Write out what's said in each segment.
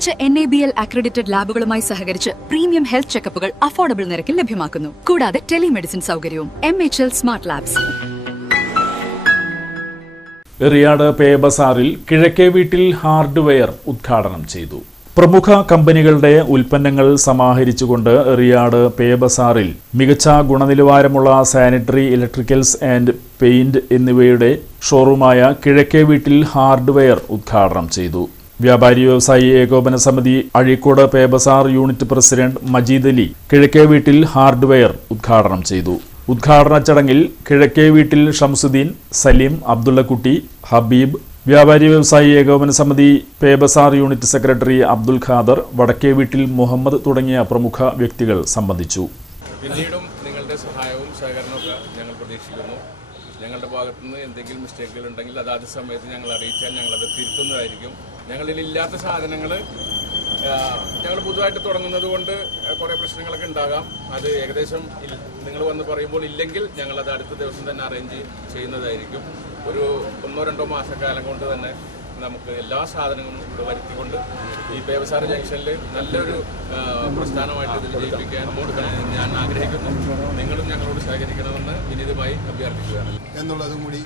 മികച്ച NABL accredited ലാബുകളുമായി സഹകരിച്ച് premium health ചെക്കപ്പുകൾ affordable നിരക്കിൽ ലഭ്യമാക്കുന്നു. കൂടാതെ ടെലിമെഡിസിൻ സൗകര്യവും. MHL smart labs. റിയാഡ് പേ ബസാറിൽ കിഴക്കേ വീട്ടിൽ ഹാർഡ്വെയർ ഉദ്ഘാടനം ചെയ്തു. പ്രമുഖ കമ്പനികളുടെ ഉൽപ്പന്നങ്ങൾ സമാഹരിച്ചുകൊണ്ട് റിയാഡ് പേ ബസാറിൽ മികച്ച ഗുണനിലവാരമുള്ള സാനിറ്ററി, ഇലക്ട്രിക്കൽസ് ആൻഡ് പെയിന്റ് എന്നിവയുടെ ഷോറൂമായ കിഴക്കേ വീട്ടിൽ ഹാർഡ്വെയർ ഉദ്ഘാടനം ചെയ്തു. വ്യാപാരി വ്യവസായി ഏകോപന സമിതി അഴീക്കോട് പേ ബസാർ യൂണിറ്റ് പ്രസിഡന്റ് മജീദ് അലി കിഴക്കേ വീട്ടിൽ ഹാർഡ്വെയർ ഉദ്ഘാടനം ചെയ്തു. ഉദ്ഘാടന ചടങ്ങിൽ കിഴക്കേ വീട്ടിൽ ഷംസുദ്ദീൻ, സലീം, അബ്ദുള്ളക്കുട്ടി, ഹബീബ്, വ്യാപാരി വ്യവസായി ഏകോപന സമിതി പേ ബസാർ യൂണിറ്റ് സെക്രട്ടറി അബ്ദുൽ ഖാദർ, വടക്കേ വീട്ടിൽ മുഹമ്മദ് തുടങ്ങിയ പ്രമുഖ വ്യക്തികൾ സംബന്ധിച്ചു. പിന്നീടും നിങ്ങളുടെ സഹായവും സഹകരണമൊക്കെ ഞങ്ങൾ പ്രതീക്ഷിക്കുന്നു. ഞങ്ങളുടെ ഭാഗത്തുനിന്ന് എന്തെങ്കിലും മിസ്റ്റേക്കുകൾ ഉണ്ടെങ്കിൽ അതാത് സമയത്ത് ഞങ്ങൾ അറിയിച്ചാൽ ഞങ്ങളത് തിരുത്തുന്നതായിരിക്കും. ഞങ്ങളിലില്ലാത്ത സാധനങ്ങൾ ഞങ്ങൾ പുതുതായിട്ട് തുടങ്ങുന്നത് കൊണ്ട് കുറേ പ്രശ്നങ്ങളൊക്കെ ഉണ്ടാകാം. അത് ഏകദേശം നിങ്ങൾ വന്ന് പറയുമ്പോൾ ഇല്ലെങ്കിൽ ഞങ്ങളത് അടുത്ത ദിവസം തന്നെ അറേഞ്ച് ചെയ്യുന്നതായിരിക്കും. ഒരു 1-2 മാസക്കാലം കൊണ്ട് തന്നെ നമുക്ക് എല്ലാ സാധനങ്ങളും ഇവിടെ വരുത്തിക്കൊണ്ട് ഈ പേ ബസാർ ജംഗ്ഷനിൽ നല്ലൊരു പ്രസ്ഥാനമായിട്ട് ഇത് വിജയിപ്പിക്കാൻ ഞാൻ ആഗ്രഹിക്കുന്നു. നിങ്ങളും ഞങ്ങളോട് സഹകരിക്കണമെന്ന് വിനീതമായി അഭ്യർത്ഥിക്കുകയാണ് എന്നുള്ളതും കൂടി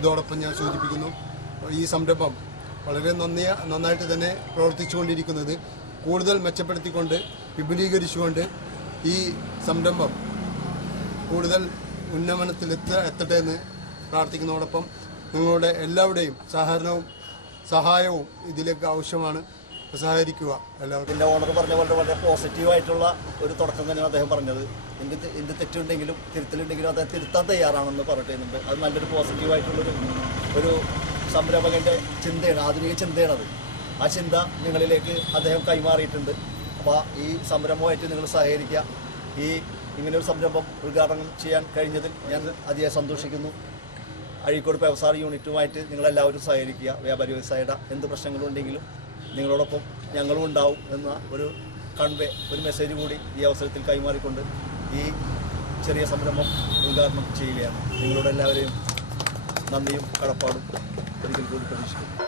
ഇതോടൊപ്പം ഞാൻ സൂചിപ്പിക്കുന്നു. ഈ സംരംഭം വളരെ നന്നായിട്ട് തന്നെ പ്രവർത്തിച്ചുകൊണ്ടിരിക്കുന്നത് കൂടുതൽ മെച്ചപ്പെടുത്തിക്കൊണ്ട് വിപുലീകരിച്ചുകൊണ്ട് ഈ സംരംഭം കൂടുതൽ ഉന്നമനത്തിലെത്തട്ടെ എന്ന് പ്രാർത്ഥിക്കുന്നതോടൊപ്പം നിങ്ങളുടെ എല്ലാവരുടെയും സഹായവും ഇതിലേക്ക് ആവശ്യമാണ്. സഹകരിക്കുക എല്ലാവരും. എൻ്റെ ഓണർ പറഞ്ഞ പോലെ വളരെ പോസിറ്റീവായിട്ടുള്ള ഒരു തുടക്കം തന്നെയാണ് അദ്ദേഹം പറഞ്ഞത്. എന്ത് തെറ്റുണ്ടെങ്കിലും തിരുത്തലുണ്ടെങ്കിലും അദ്ദേഹം തിരുത്താൻ തയ്യാറാണെന്ന് പറഞ്ഞിട്ടുണ്ട്. അത് നല്ലൊരു പോസിറ്റീവായിട്ടുള്ളൊരു സംരംഭകൻ്റെ ചിന്തയാണ്, ആധുനിക ചിന്തയാണത്. ആ ചിന്ത നിങ്ങളിലേക്ക് അദ്ദേഹം കൈമാറിയിട്ടുണ്ട്. അപ്പോൾ ഈ സംരംഭമായിട്ട് നിങ്ങൾ സഹകരിക്കുക. ഇങ്ങനെയൊരു സംരംഭം ഉദ്ഘാടനം ചെയ്യാൻ കഴിഞ്ഞതിൽ ഞാൻ അതിയായി സന്തോഷിക്കുന്നു. അഴീക്കോട് പേ ബസാർ യൂണിറ്റുമായിട്ട് നിങ്ങളെല്ലാവരും സഹകരിക്കുക. വ്യാപാരി വ്യവസായിയുടെ എന്ത് പ്രശ്നങ്ങളുണ്ടെങ്കിലും നിങ്ങളോടൊപ്പം ഞങ്ങളും ഉണ്ടാവും എന്ന ഒരു മെസ്സേജ് കൂടി ഈ അവസരത്തിൽ കൈമാറിക്കൊണ്ട് ഈ ചെറിയ സംരംഭം ഉദ്ഘാടനം ചെയ്യുകയാണ്. നിങ്ങളോട് എല്ലാവരെയും നന്ദിയും കടപ്പാടും ഒരിക്കൽ കൂടി പ്രതീക്ഷിക്കുന്നു.